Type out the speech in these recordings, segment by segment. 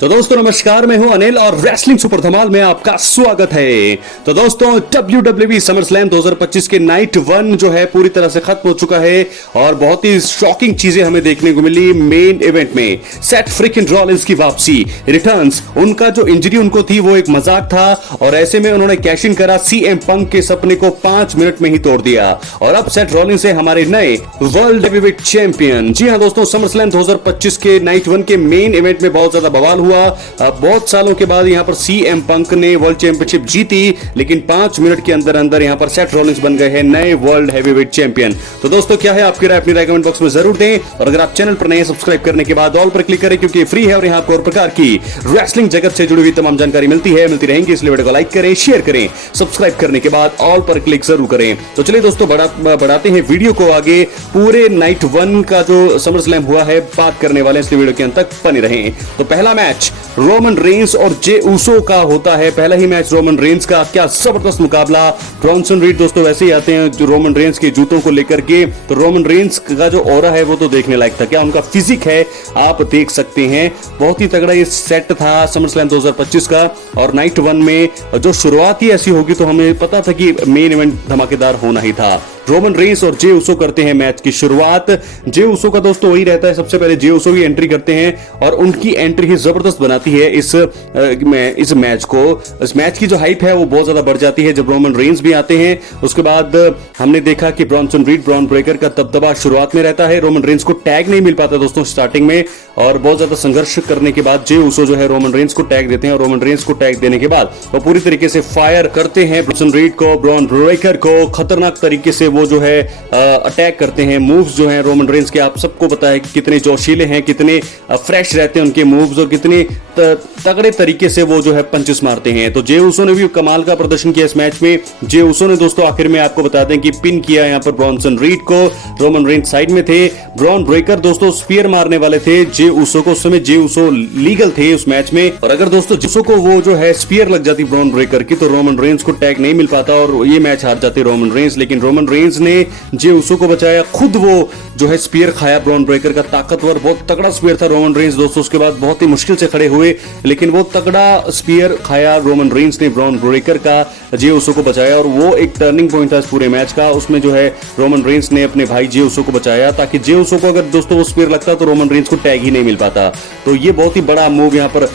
तो दोस्तों नमस्कार, मैं हूं अनिल और रेसलिंग सुपर धमाल में आपका स्वागत है। तो दोस्तों WWE समरस्लैम 2025 के नाइट 1 जो है पूरी तरह से खत्म हो चुका है और बहुत ही शॉकिंग चीजें हमें देखने को मिली मेन इवेंट में। सेथ फ्रिकिन रॉलिंस की वापसी, रिटर्न्स, उनका जो इंजरी उनको थी वो एक मजाक था और ऐसे में उन्होंने कैश इन करा CM पंक के सपने को 5 मिनट में ही तोड़ दिया और अब सेथ रॉलिंस है हमारे नए वर्ल्ड हेवीवेट चैंपियन। जी हां दोस्तों, समरस्लैम 2025 के नाइट 1 के मेन इवेंट में बहुत ज्यादा बवाल हुआ। बहुत सालों के बाद यहां पर CM पंक ने वर्ल्ड चैंपियनशिप जीती, लेकिन 5 मिनट के अंदर अंदर यहां पर सेथ रॉलिंस बन गए हैं नए वर्ल्ड हेवीवेट चैंपियन। तो दोस्तों क्या है आपकी राय, अपनी राय कमेंट बॉक्स में जरूर दें और अगर आप चैनल पर नए सब्सक्राइब करने के बाद ऑल पर क्लिक करें क्योंकि फ्री है और यहां आपको हर प्रकार की रेसलिंग जगत से जुड़ी हुई तमाम जानकारी मिलती रहेंगी। इसलिए वीडियो को लाइक करें, शेयर करें, सब्सक्राइब करने के बाद ऑल पर क्लिक जरूर करें। तो चलिए दोस्तों बढ़ाते हैं वीडियो को आगे। पूरे नाइट 1 का जो समरस्लैम हुआ है बात करने वाले, इसलिए वीडियो के अंत तक बने रहें। तो पहला मैच रोमन रेंस और जे ऊसो का होता है। पहला ही मैच रोमन रेंस का, क्या जबरदस्त मुकाबला। ब्रॉन्सन रीड दोस्तों वैसे ही आते हैं जो रोमन रेंस के जूतों को लेकर के, तो रोमन रेंस का जो ऑरा है वो तो देखने लायक था। क्या उनका फिजिक है आप देख सकते हैं, बहुत ही तगड़ा ये सेट था समरस्लैम 2025 का। और नाइट 1 में जो शुरुआत ही ऐसी होगी तो हमें पता था कि मेन इवेंट धमाकेदार होना ही था। रोमन रेंस और जे ऊसो करते हैं मैच की शुरुआत। जे ऊसो का दोस्तों वही रहता है, सबसे पहले जे ऊसो ही एंट्री करते हैं और उनकी एंट्री ही जबरदस्त बनाती है इस मैच को। इस मैच की जो हाइप है वो बहुत ज्यादा बढ़ जाती है जब रोमन रेंस भी आते हैं। उसके बाद हमने देखा कि ब्रॉन्सन रीड, ब्रॉन ब्रेकर का दबदबा शुरुआत में रहता है। रोमन रेंस को टैग नहीं मिल पाता दोस्तों स्टार्टिंग में और बहुत ज्यादा संघर्ष करने के बाद जे ऊसो जो है रोमन रेंस को टैग देते हैं और रोमन रेंस को टैग देने के बाद वो पूरी तरीके से फायर करते हैं ब्रॉन्सन रीड को, ब्रॉन ब्रेकर को। खतरनाक तरीके से वो जो है अटैक करते हैं। मूव्स जो हैं रोमन रेंस के आप सबको पता है कि कितने जोशीले हैं, कितने फ्रेश रहते हैं उनके मूव्स और कितने तगड़े तरीके से वो जो है पंचेस मारते हैं। तो जे ऊसो ने भी कमाल का प्रदर्शन किया इस मैच में। जे ऊसो ने दोस्तों आखिर में आपको बता दें कि पिन किया यहां पर ब्रॉन्सन रीड को। रोमन रेंस साइड में थे, ब्रॉन ब्रेकर दोस्तों स्पीयर मारने वाले थे जे ऊसो को। उस समय जे ऊसो लीगल थे उस मैच में और अगर दोस्तों जे ऊसो को वो जो है स्पीयर लग जाती ब्रॉन ब्रेकर की तो रोमन रेंस को टैग नहीं मिल पाता और ये मैच हार जाते रोमन रेंस। लेकिन रोमन रेंस ने जे ऊसो को बचाया, खुद वो जो है स्पीयर खाया ब्रॉन ब्रेकर का। ताकतवर बहुत तगड़ा स्पीयर था रोमन रेंस दोस्तों। उसके बाद बहुत ही मुश्किल से खड़े हुए लेकिन वो तगड़ा स्पीयर खाया रोमन रेंस ने ब्रॉन ब्रेकर का, जे ऊसो को बचाया और वो एक टर्निंग पॉइंट था इस पूरे मैच का। उसमें जो है रोमन रेंस ने अपने भाई जे ऊसो को बचाया ताकि जे ऊसो को अगर दोस्तों वो स्पीयर लगता तो रोमन रेंस को टैग ही नहीं मिल पाता। तो ये बहुत ही बड़ा मूव यहाँ पर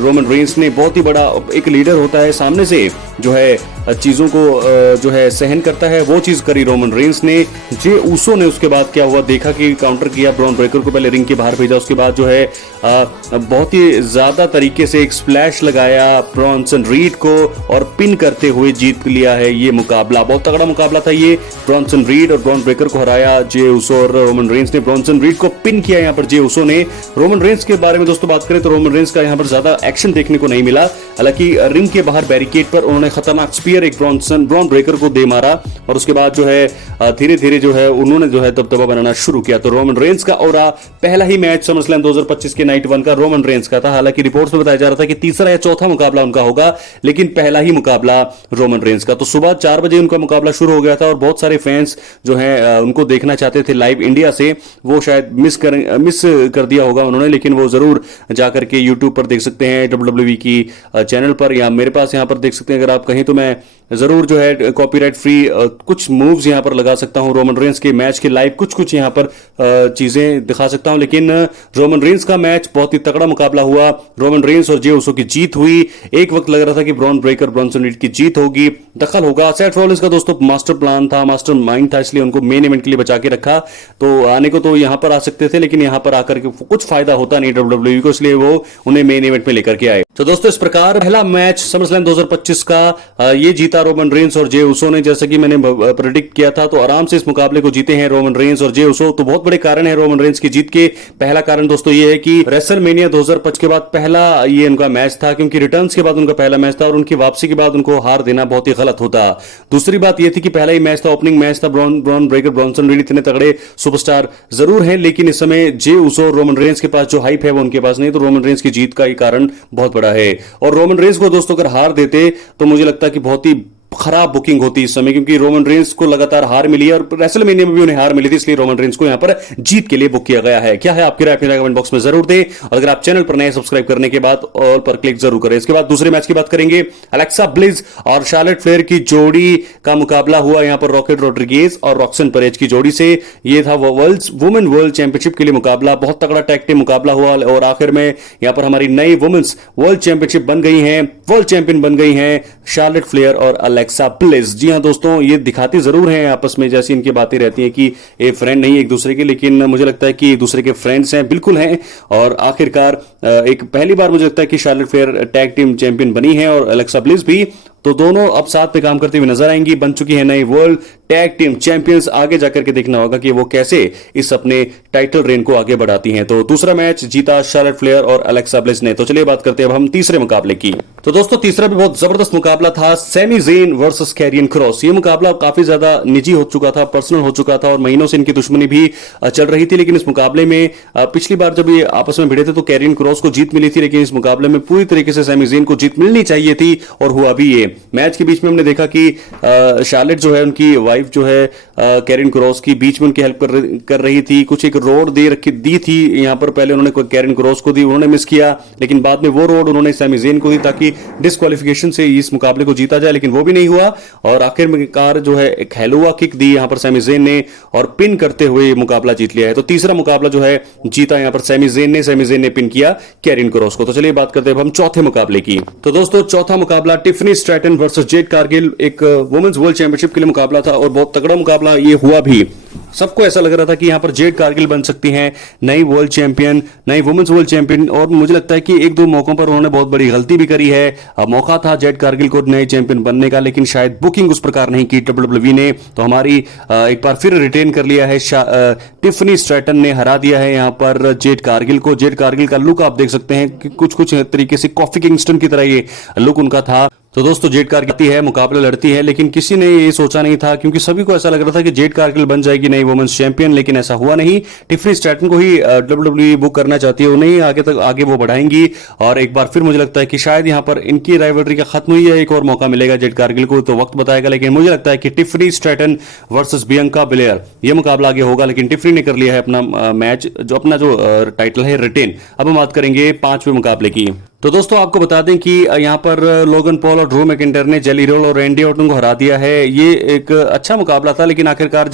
रोमन रेंस ने, बहुत ही बड़ा एक लीडर होता है सामने से जो है चीजों को जो है सहन करता है, वो चीज करी रोमन रेंस ने। जे ऊसो ने उसके बाद क्या हुआ देखा कि काउंटर किया, ब्रॉन ब्रेकर को पहले रिंग के बाहर भेजा, उसके बाद जो है बहुत ही ज्यादा तरीके से एक स्प्लैश लगाया ब्रॉन्सन रीड को और पिन करते हुए जीत लिया है ये मुकाबला। बहुत तगड़ा मुकाबला था ये। ब्रॉन्सन रीड और ब्रॉन ब्रेकर को हराया जे ऊसो और रोमन रेंस ने। ब्रॉन्सन रीड को पिन किया यहाँ पर जे ऊसो ने। रोमन रेंस के बारे में दोस्तों बात करें तो रोमन रेंस का यहाँ पर ज्यादा एक्शन देखने को नहीं मिला, हालांकि रिंग के बाहर बैरिकेड पर उन्होंने खतरनाक स्पीयर एक ब्रॉन ब्रेकर को दे मारा और उसके बाद जो है धीरे धीरे जो है उन्होंने जो है दबदबा बनाना शुरू किया। तो रोमन रेंस का और पहला ही मैच समरस्लैम 2025 के नाइट 1 का रोमन रेंस का था। हालांकि रिपोर्ट्स में बताया जा रहा था कि तीसरा या चौथा मुकाबला उनका होगा, लेकिन पहला ही मुकाबला रोमन रेंस का। तो सुबह 4 बजे उनका मुकाबला शुरू हो गया था और बहुत सारे फैंस जो हैं उनको देखना चाहते थे लाइव इंडिया से। वो शायद मिस कर दिया होगा उन्होंने, लेकिन वो जरूर जाकर के यूट्यूब पर देख सकते हैं WWE की चैनल पर, या मेरे पास यहां पर देख सकते हैं अगर आप कहीं तो मैं जरूर जो है कॉपीराइट फ्री कुछ मूव्स यहां पर लगा सकता हूं रोमन रेंस के मैच के लाइव, कुछ यहां पर चीजें दिखा सकता हूं। लेकिन रोमन रेंस का मैच बहुत ही तगड़ा मुकाबला हुआ। रोमन रेंस और जे ऊसो की जीत हुई। एक वक्त लग रहा था कि ब्रॉन ब्रेकर ब्रॉन्सन रीड की जीत होगी, दखल होगा। सेथ रॉलिंस का दोस्तों मास्टर प्लान था, मास्टर माइंड था, इसलिए उनको मेन इवेंट के लिए बचा के रखा। तो आने को तो यहां पर आ सकते थे लेकिन यहां पर आकर के कुछ फायदा होता नहीं WWE को, इसलिए वो उन्हें मेन इवेंट में लेकर के आए। तो दोस्तों इस प्रकार पहला मैच समरस्लैम 2025 का ये जीता रोमन रेंस और जे ऊसो ने। जैसा कि मैंने प्रेडिक्ट किया था तो आराम से इस मुकाबले को जीते हैं रोमन रेंस और जे ऊसो। तो बहुत बड़े कारण है रोमन रेंस की जीत के। पहला कारण दोस्तों ये है कि रेसलमेनिया 2025 के बाद पहला ये उनका मैच था, क्योंकि रिटर्न्स के बाद उनका पहला मैच था और उनकी वापसी के बाद उनको हार देना बहुत ही गलत होता। दूसरी बात यह थी कि पहला ही मैच था, ओपनिंग मैच था। ब्रॉन ब्रेकर ब्रॉन्सन रीड इतने तगड़े सुपरस्टार जरूर हैं लेकिन इस समय जे ऊसो और रोमन रेंस के पास जो हाइप है वो उनके पास नहीं। तो रोमन रेंस की जीत का कारण बहुत बड़ा है और रोमन रेंस को दोस्तों अगर हार देते तो मुझे लगता है कि बहुत ही खराब बुकिंग होती इस समय, क्योंकि रोमन रेंस को लगातार हार मिली है और रेसलमेनिया में भी उन्हें हार मिली थी, इसलिए रोमन रेंस को यहां पर जीत के लिए बुक किया गया है। क्या है आपकी राय, अपनी कमेंट बॉक्स में जरूर दें, और अगर आप चैनल पर नए सब्सक्राइब करने के बाद ऑल पर क्लिक जरूर करें। इसके बाद दूसरे मैच की बात करेंगे। अलेक्सा ब्लिस और शार्लेट फ्लेयर की जोड़ी का मुकाबला हुआ यहां पर रॉकेट रोड्रिगेज और रॉक्सन परेज की जोड़ी से। यह था वुमेन वर्ल्ड चैंपियनशिप के लिए मुकाबला, बहुत तगड़ा टैग टीम मुकाबला हुआ और आखिर में यहां पर हमारी नई वुमेन्स वर्ल्ड चैंपियनशिप बन गई हैं, वर्ल्ड चैंपियन बन गई हैं शार्लेट फ्लेयर और अलेक्सा ब्लिस। जी हां दोस्तों, ये दिखाती जरूर हैं आपस में, जैसी इनकी बातें रहती हैं कि ये फ्रेंड नहीं एक दूसरे के, लेकिन मुझे लगता है कि एक दूसरे के फ्रेंड्स हैं, बिल्कुल हैं। और आखिरकार एक पहली बार मुझे लगता है कि Charlotte Flair tag team champion बनी है और अलेक्सा ब्लिस भी, तो दोनों अब साथ में काम करते हुए नजर आएंगी, बन चुकी है नई वर्ल्ड टैग टीम चैंपियंस। आगे जाकर के देखना होगा कि वो कैसे इस अपने टाइटल रेन को आगे बढ़ाती हैं। तो दूसरा मैच जीता शार्लेट फ्लेयर और अलेक्सा ब्लिस ने। तो चलिए बात करते हैं अब हम तीसरे मुकाबले की। तो दोस्तों तीसरा भी बहुत जबरदस्त मुकाबला था, Sami Zayn versus Karrion Kross. ये मुकाबला काफी ज्यादा निजी हो चुका था, पर्सनल हो चुका था और महीनों से इनकी दुश्मनी भी चल रही थी, लेकिन इस मुकाबले में पिछली बार जब ये आपस में भिड़े थे तो कैरियन क्रॉस को जीत मिली थी, लेकिन इस मुकाबले में पूरी तरीके से सैमी ज़ेन को जीत मिलनी चाहिए थी और हुआ भी ये। मैच के बीच में हमने देखा कि शार्लेट जो है, उनकी वाइफ जो है कैरियन क्रॉस की, बीच में उनकी हेल्प कर रही थी, कुछ एक रोड दी थी यहाँ पर। पहले उन्होंने कैरियन क्रॉस को दी, उन्होंने मिस किया, लेकिन बाद में वो रोड उन्होंने सैमी ज़ेन को दी ताकि डिस्क्वालिफिकेशन से इस मुकाबले को जीता जाए, लेकिन वो भी नहीं हुआ और आखिरकार जो है एक हेलुआ किक दी यहाँ पर सैमी ज़ेन ने और पिन करते हुए मुकाबला जीत लिया है। तो तीसरा मुकाबला जो है जीता यहाँ पर सैमी ज़ेन ने पिन किया कैरियन क्रॉस को। तो चलिए बात करते हैं हम चौथे मुकाबले की। तो दोस्तों चौथा मुकाबला Tiffany Stratton versus Jade Cargill, एक वुमेन्स वर्ल्ड चैंपियनशिप के लिए मुकाबला था और बहुत तगड़ा मुकाबला ये हुआ भी। सबको ऐसा लग रहा था कि यहां पर जेड कारगिल बन सकती हैं नई वर्ल्ड चैंपियन, नई वुमेन्स वर्ल्ड चैंपियन, और मुझे लगता है कि एक दो मौकों पर उन्होंने बहुत बड़ी गलती भी करी है। मौका था जेड कारगिल को नई चैंपियन बनने का, लेकिन शायद बुकिंग उस प्रकार नहीं की डब्ल्यूडब्ल्यूई ने, तो हमारी एक बार फिर रिटेन कर लिया है। टिफनी स्ट्रैटन ने हरा दिया है यहां पर जेड कारगिल को। जेड कारगिल का लुक आप देख सकते हैं कि कुछ तरीके से कॉफी किंगस्टन की तरह ये लुक उनका था। तो दोस्तों जेड कारगिल है, मुकाबला लड़ती है, लेकिन किसी ने ये सोचा नहीं था, क्योंकि सभी को ऐसा लग रहा था कि जेड कारगिल बन जाएगी नई वुमेन्स चैंपियन, लेकिन ऐसा हुआ नहीं। टिफनी स्ट्रैटन को ही डब्ल्यूडब्ल्यूई बुक करना चाहती है, उन्हें आगे वो बढ़ाएंगी और एक बार फिर मुझे लगता है कि शायद यहां पर इनकी राइवलरी का खत्म हुई है, एक और मौका मिलेगा जेड कारगिल को, तो वक्त बताएगा। लेकिन मुझे लगता है कि Tiffany Stratton versus Bianca bilayer ये मुकाबला आगे होगा, लेकिन टिफनी ने कर लिया है अपना मैच, जो अपना जो टाइटल है रिटेन। अब हम बात करेंगे पांचवें मुकाबले की। तो दोस्तों आपको बता दें कि यहां पर लोगन पॉल और ड्रू मैकिंटायर ने जेली रोल और रैंडी ऑर्टन को हरा दिया है। ये एक अच्छा मुकाबला था, लेकिन आखिरकार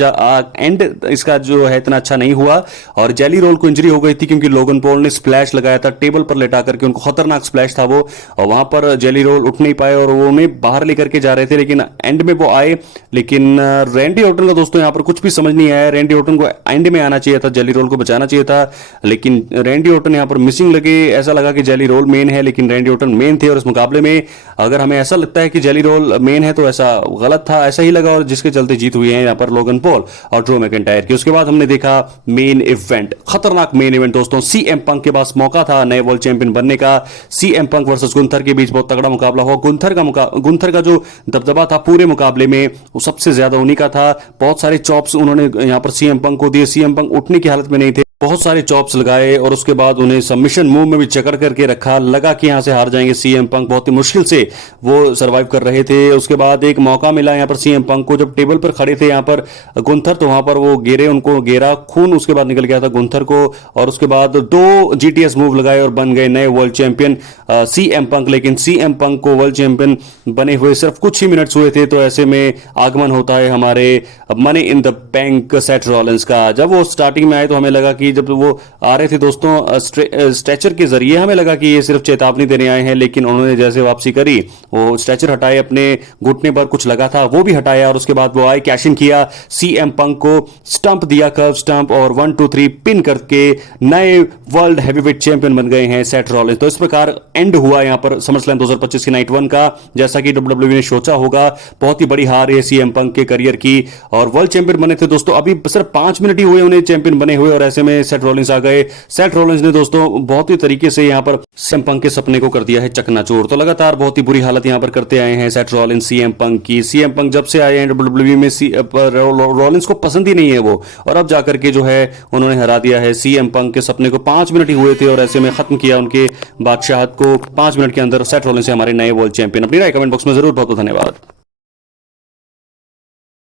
एंड इसका जो है इतना अच्छा नहीं हुआ और जेली रोल को इंजरी हो गई थी, क्योंकि लोगन पॉल ने स्प्लैश लगाया था टेबल पर लेटा करके, उनको खतरनाक स्प्लैश था वो, और वहां पर जेली रोल उठ नहीं पाए और वो उन्हें बाहर लेकर के जा रहे थे, लेकिन एंड में वो आए। लेकिन रैंडी ऑर्टन का दोस्तों यहां पर कुछ भी समझ नहीं आया। रैंडी ऑर्टन को एंड में आना चाहिए था, जेली रोल को बचाना चाहिए था, लेकिन रैंडी ऑर्टन यहां पर मिसिंग लगे। ऐसा लगा कि जेली रोल मेन है, लेकिन रैंडी ऑर्टन मेन थे और इस मुकाबले में अगर हमें ऐसा लगता है कि जेली रोल मेन है तो ऐसा गलत था, ऐसा ही लगा, और जिसके चलते जीत हुई है यहां पर लोगन पॉल और ड्रू मैकिंटायर की। उसके बाद हमने देखा मेन इवेंट, खतरनाक मेन इवेंट दोस्तों। सीएम पंक के पास मौका था नए वर्ल्ड चैंपियन बनने का। सीएम पंक वर्सेस गुंथर के बीच बहुत तगड़ा मुकाबला हुआ। गुंथर का जो दबदबा था पूरे मुकाबले में वो सबसे ज्यादा उन्हीं का था। बहुत सारे चॉप्स उन्होंने यहां पर सीएम पंक को दिए। सीएम पंक उठने की हालत में नहीं थे, बहुत सारे चॉप्स लगाए और उसके बाद उन्हें सबमिशन मूव में भी चक्कर करके रखा। लगा कि यहां से हार जाएंगे सीएम पंक, बहुत ही मुश्किल से वो सरवाइव कर रहे थे। उसके बाद एक मौका मिला यहां पर सीएम पंक को, जब टेबल पर खड़े थे यहां पर गुंथर, तो वहां पर वो उनको घेरा, खून उसके बाद निकल गया था गुंथर को, और उसके बाद 2 जीटीएस मूव लगाए और बन गए नए वर्ल्ड चैंपियन सीएम पंक। लेकिन सीएम पंक को वर्ल्ड चैंपियन बने हुए सिर्फ कुछ ही मिनट्स हुए थे, तो ऐसे में आगमन होता है हमारे money in the bank Seth Rollins का। जब वो स्टार्टिंग में आए तो हमें लगा कि जब वो आ रहे थे दोस्तों स्ट्रेचर के जरिए, हमें लगा कि ये सिर्फ चेतावनी देने आए हैं, लेकिन उन्होंने जैसे वापसी करी, वो स्ट्रेचर हटाए, अपने घुटने पर कुछ लगा था वो भी हटाया, और उसके बाद वो आए, कैश इन किया, सीएम पंक को स्टंप दिया, कर्व स्टंप, और 1 2 3 पिन करके नए वर्ल्ड हैवीवेट चैंपियन बन गए हैं सेथ रॉलिंस। तो इस प्रकार एंड हुआ यहां पर समरस्लैम 2025 की नाइट 1 का, जैसा कि डब्ल्यूडब्ल्यूई ने सोचा होगा। बहुत ही बड़ी हार है सीएम पंक के करियर की, और वर्ल्ड चैंपियन बने थे दोस्तों, अभी सिर्फ 5 मिनट ही हुए उन्हें चैंपियन बने हुए, और ऐसे में सेथ रॉलिंस आ गए। सेथ रॉलिंस ने दोस्तों बहुत ही तरीके से यहां पर सीएम पंक के सपने को कर दिया है चकनाचूर। तो लगातार बहुत ही बुरी हालत यहां पर करते आए हैं सेथ रॉलिंस सीएम पंक की। सीएम पंक जब से आए हैं डब्ल्यूडब्ल्यूई में रॉलिंस को पसंद ही नहीं है वो, और अब जाकर के जो है उन्होंने हरा दिया है सीएम पंक के सपने को। 5 मिनट ही हुए थे और ऐसे में खत्म किया उनके बादशाहत को 5 मिनट के अंदर सेथ रॉलिंस से हमारे नए वर्ल्ड चैंपियन। अपनी राय कमेंट बॉक्स में जरूर। बहुत बहुत धन्यवाद।